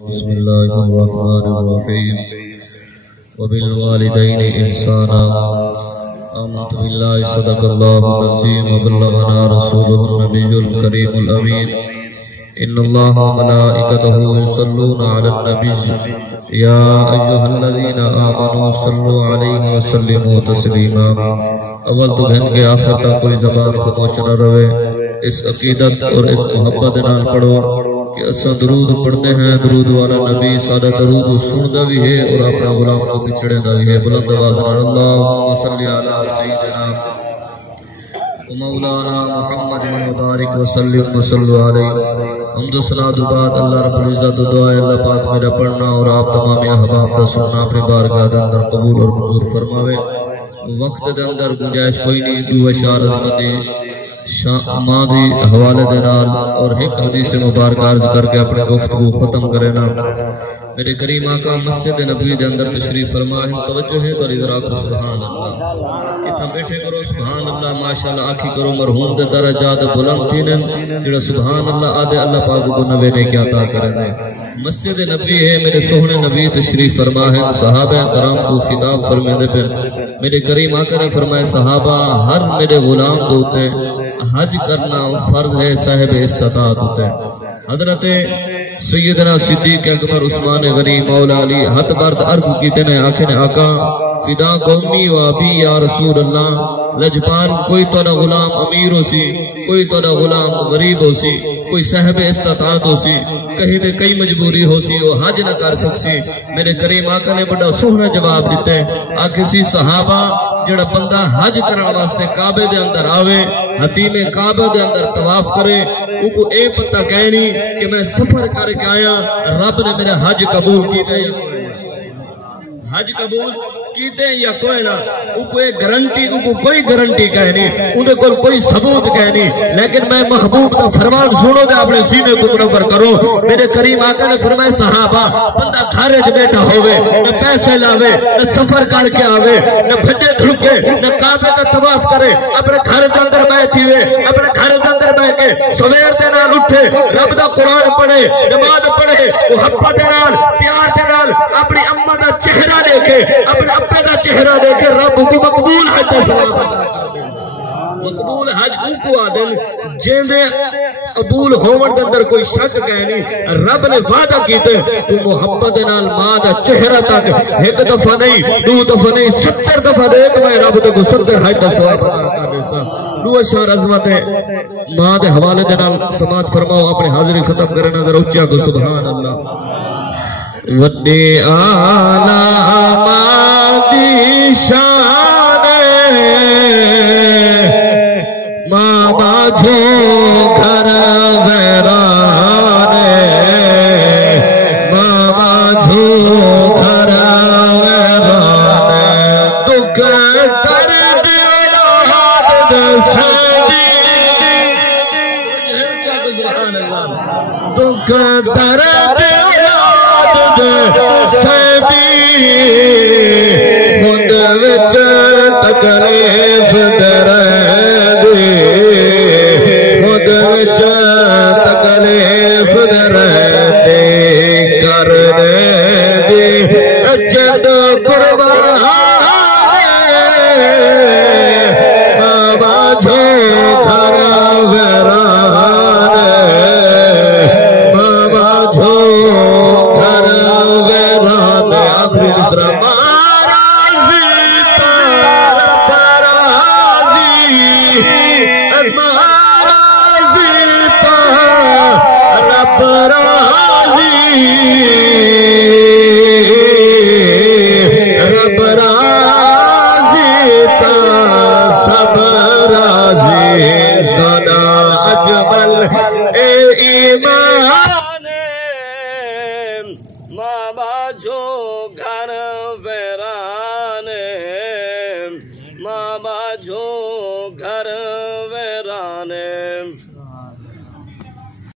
بسم الله الرحمن الرحيم وبالوالدين إحسانا آمنت بالله صدق الله العظيم وبلغنا رسوله النبي الكريم الأمين إن الله وملائكته يصلون على النبي يا أيها الذين آمنوا صلوا عليه وسلموا تسليما اول تو گھن کے آخر تک کوئی زبان خاموش نہ رہے، اس عقیدت اور اس محبت نال پڑھو کہ اسا درود پڑھتے ہیں، درود والا نبی سادہ درود سندا بھی ہے اور اپنا غلام کو بچڑے دا بھی ہے۔ بلند آواز نال اللہم صلی علی سیدنا مولانا محمد مبارک وسلم وصلوا علیہ۔ حمد و صلاۃ بعد اللہ رب العزت دعا ہے اللہ پاک میرا پڑھنا اور آپ تمام احباب کا سننا اپنی بارگاہ کے اندر قبول اور منظور فرماوے۔ وقت دے اندر گنجائش کوئی نہیں، دو اشعار عظمتی ماں دی حوالے دے نال اور ایک حدیث مبارک عرض کر کے اپنے گفتگو ختم کرے نا۔ میرے کریم آقا مسجد نبوی دے اندر تشریف فرما ہے، توجہ ہے تو ادھر کو سبحان اللہ اتنا بیٹھے کرو سبحان اللہ ماشاءاللہ آکھی کرو مرحوم دے درجات بلند تھینن جڑا سبحان اللہ آدھے اللہ پاک کو نوے نے کیا عطا کرنے۔ مسجد نبی ہے، میرے سوہنے نبی تشریف فرما ہے، صحابہ کرام کو خطاب فرمانے پہ میرے کریم آقا نے فرمایا صحابہ ہر میرے غلام دوتے حج کرنا فرض ہے صاحب استطاعت ہوتے ہیں۔ حضرت سیدنا صدیق اکبر عثمان غنی مولا علی ہاتھ برد عرض کیتے نے آخر آقا فدا قومی و ابی یا رسول اللہ لجپال کوئی توڑا غلام امیر ہو سی، کوئی توڑا غلام غریب ہو سی، کوئی صاحب استطاعت ہو سی، کہیں دے کئی مجبوری ہو سی وہ حج نہ کر سکسی۔ میرے کریم آقا نے بڑا سوہنا جواب دیتے ہیں آکے سی صحابہ جڑا بندہ حج کرنے واسطے کعبے دے اندر آوے حتیم کعبے دے اندر طواف کرے وہ کو اے پتہ کہنی کہ میں سفر کر کے آیا رب نے میرا حج قبول کیتے یا حج قبول کیتے یا کوئی نہ وہ کوئی گارنٹی وہ کوئی گارنٹی کہنی انہیں کوئی ثبوت کہنی، لیکن میں محبوب کا فرمان سنو دے اپنے سینے کو منور کرو۔ میرے کریم آقا نے فرمائے صحابہ بندہ گھرے بیٹھا ہوئے نہ پیسے لاوے نہ سفر کر کے آوے نہ بھجے دھڑکے نہ کعبے کا طواف کرے اپنے گھر کے اندر بیٹھی ہوئے اپنے گھر کے اندر بیٹھ کے سویر دے نال اٹھے رب دا قرآن پڑھے نماز پڑھے محبت دے نال پیار دے نال اپنی اماں دا چہرہ دیکھے اپنے ابے دا چہرہ دیکھے رب کو مقبول حج مقبول حج کو آدن جیندے قبول ہومن کے اندر کوئی شک کہنی رب نے وعدہ کیتے تو محبت نال ماں دا چہرہ تک ایک دفعہ نہیں دو دفعہ نہیں 70 دفعہ دیکھ میں رب تے کو 70 حج دا ثواب عطا کر دیسا۔ دو اشعار عظمت ہے ماں دے حوالے دے نال سماعت فرماؤ اپنی حاضری ختم کرنا ذرا اونچا کو سبحان اللہ۔ وڈی آلا مادی شان ماما جو گھر ویران ماما جو گھر ویران دکھ درد اولاد سیدی دکھ درد سیدی خود وچ تکلیف درد خود وچ تکلیف درد کرنے دی جد قربان بابا جو گھر ویران بابا جو گھر ویران آخری مصرع ماما جو گھر